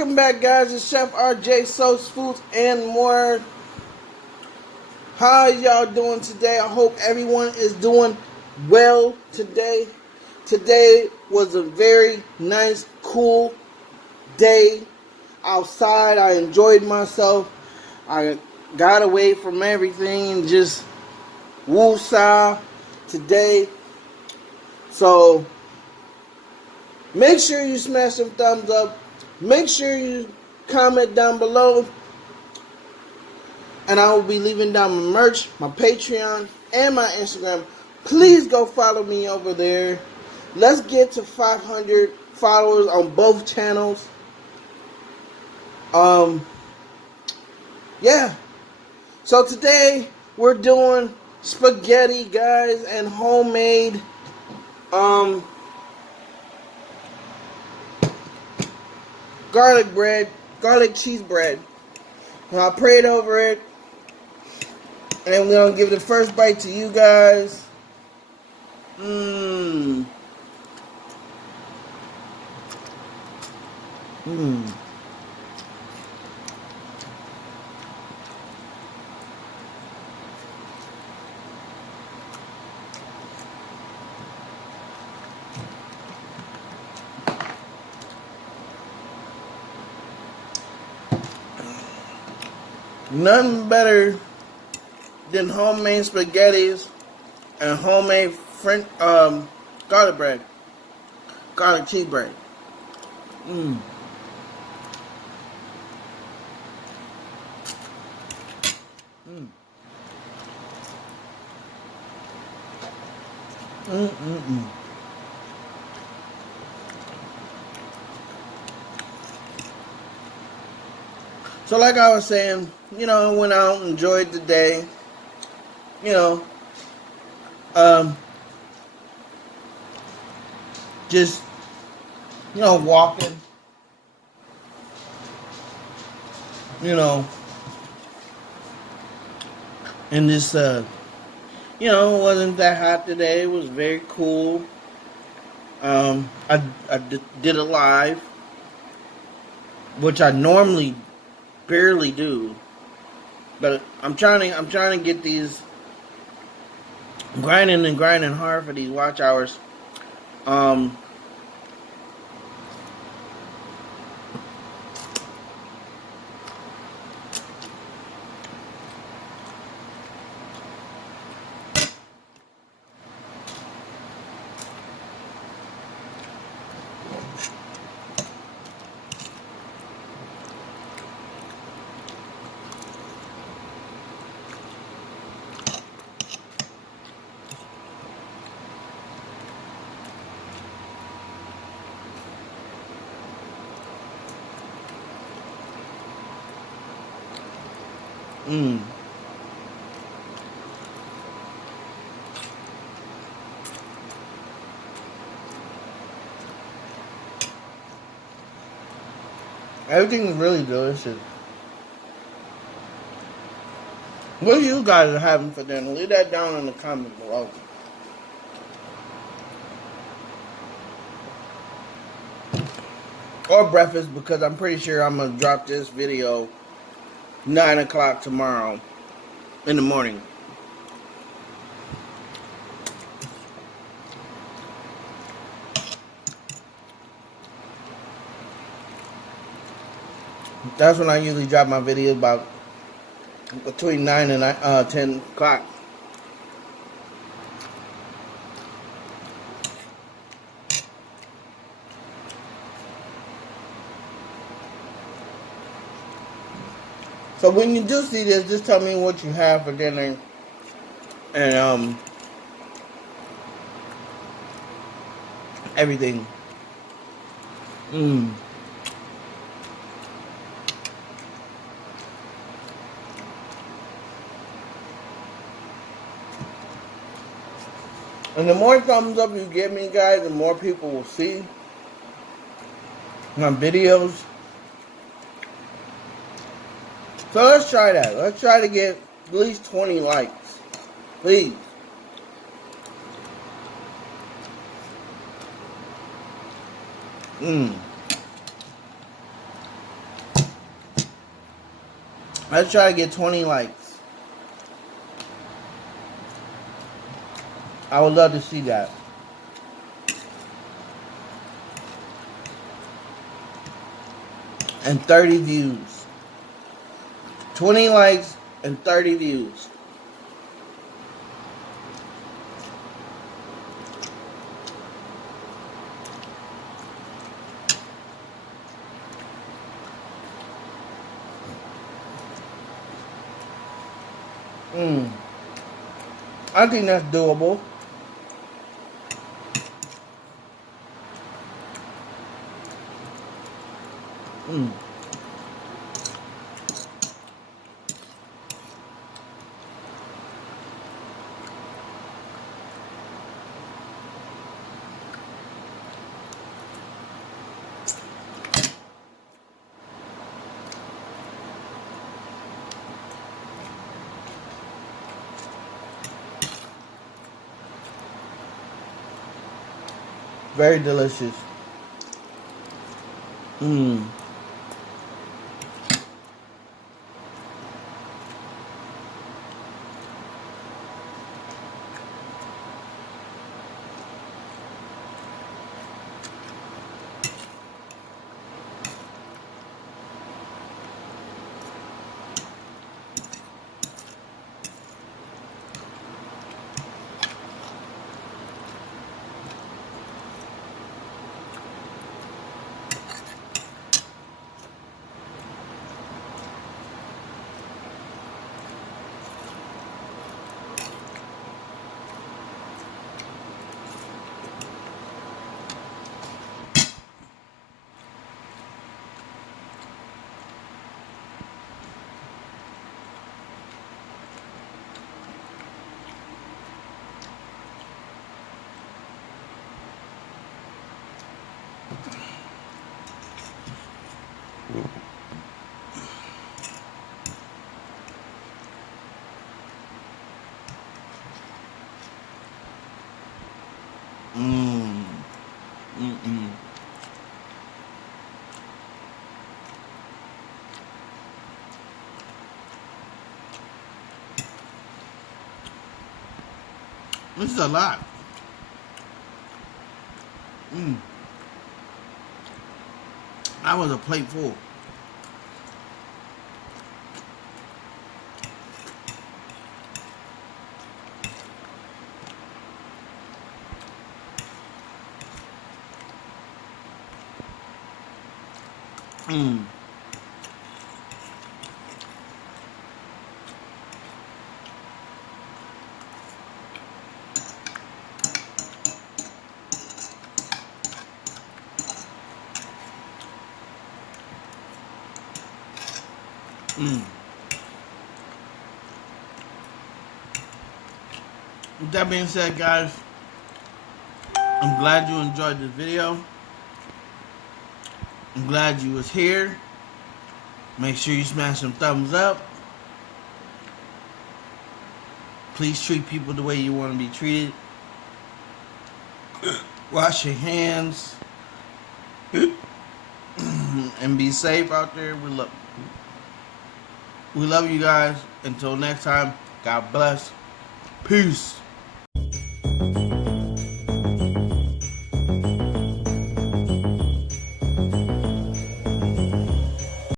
Welcome back, guys. It's Chef RJ, Sauce Foods, and more. How y'all doing today? I hope everyone is doing well today. Today was a very nice, cool day outside. I enjoyed myself. I got away from everything and just woosah today. So make sure you smash some thumbs up. Make sure you comment down below. And I will be leaving down my merch, my Patreon, and my Instagram. Please go follow me over there. Let's get to 500 followers on both channels. Yeah. So today we're doing spaghetti, guys, and homemade garlic bread, garlic cheese bread. Now I prayed over it, and I'm gonna give the first bite to you guys. Mmm. Mmm. Nothing better than homemade spaghettis and homemade French garlic bread, garlic cheese bread. Mmm. Mmm. Mmm. Mmm. So like I was saying, went out, enjoyed the day, you know, just, walking, in this, it wasn't that hot today. It was very cool. I did a live, which I normally barely do, but I'm trying to get these grinding hard for these watch hours. Mmm. Everything is really delicious. What are you guys having for dinner? Leave that down in the comments below. Or breakfast, because I'm pretty sure I'm going to drop this video 9 o'clock tomorrow in the morning. That's when I usually drop my video, about between 9 and 10 o'clock. So when you do see this, just tell me what you have for dinner. And everything. Mmm. And the more thumbs up you give me, guys, the more people will see my videos. So let's try that. Let's try to get at least 20 likes. Please. Let's try to get 20 likes. I would love to see that. And 30 views. 20 likes and 30 views. I think that's doable. Very delicious. This is a lot. That was a plate full. With that being said, guys, I'm glad you enjoyed this video. I'm glad you was here. Make sure you smash some thumbs up. Please treat people the way you want to be treated. Wash your hands. And be safe out there. We love you guys. Until next time, God bless. Peace.